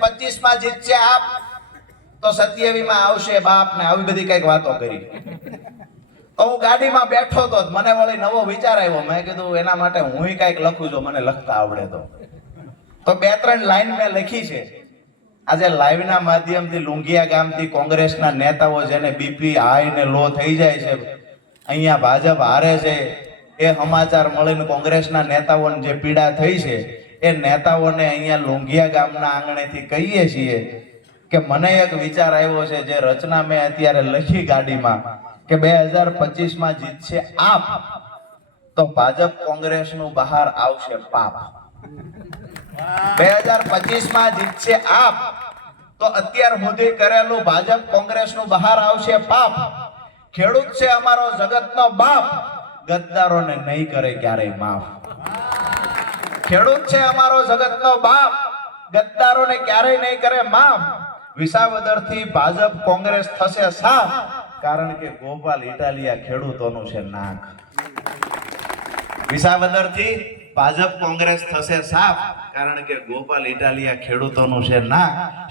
25 માં જીતશે આપ તો 27 માં આવશે બાપ ને આવી બધી કઈક વાતો કરી. તો હું ગાડીમાં બેઠો તો મને વળી નવો વિચાર આવ્યો. મેં કીધું એના માટે હું કઈક લખું છું, મને લખતા આવડે તો 2-3 લાઈન મેં લખી છે. આજે લાઈવ ના માધ્યમથી લુંગિયા ગામથી કોંગ્રેસના નેતાઓ જેને બીપી હાઈ ને લો થઈ જાય છે, અહીંયા ભાજપ હારે છે, એ સમાચાર મળીને કોંગ્રેસના નેતાઓને જે પીડા થઈ છે એ નેતાઓને અહીંયા લુંગિયા ગામના આંગણેથી કહીએ છીએ કે મને એક વિચાર આવ્યો છે, જે રચના મેં અત્યારે લખી ગાડીમાં કે 2025 માં જીતશે આપ તો ભાજપ કોંગ્રેસનું બહાર આવશે પાપ. 2025 માં જીતશે આપ તો અત્યાર સુધી કરેલું ભાજપ કોંગ્રેસનું બહાર આવશે પાપ. ખેડૂત છે અમારો જગતનો બાપ, ગદ્દારોને નહીં કરે ક્યારેય માફ. ખેડૂત છે અમારો જગતનો બાપ, ગદ્દારોને ક્યારેય નહીં કરે માફ. વિસાવદર થી ભાજપ કોંગ્રેસ થશે સાફ, કારણ કે ગોપાલ ઇટાલિયા ખેડૂતોનું છે નાક. વિસાવદર થી ભાજપ કોંગ્રેસ થશે સાફ, કારણ કે ગોપાલ ઇટાલિયા ખેડૂતોનું છે નાક.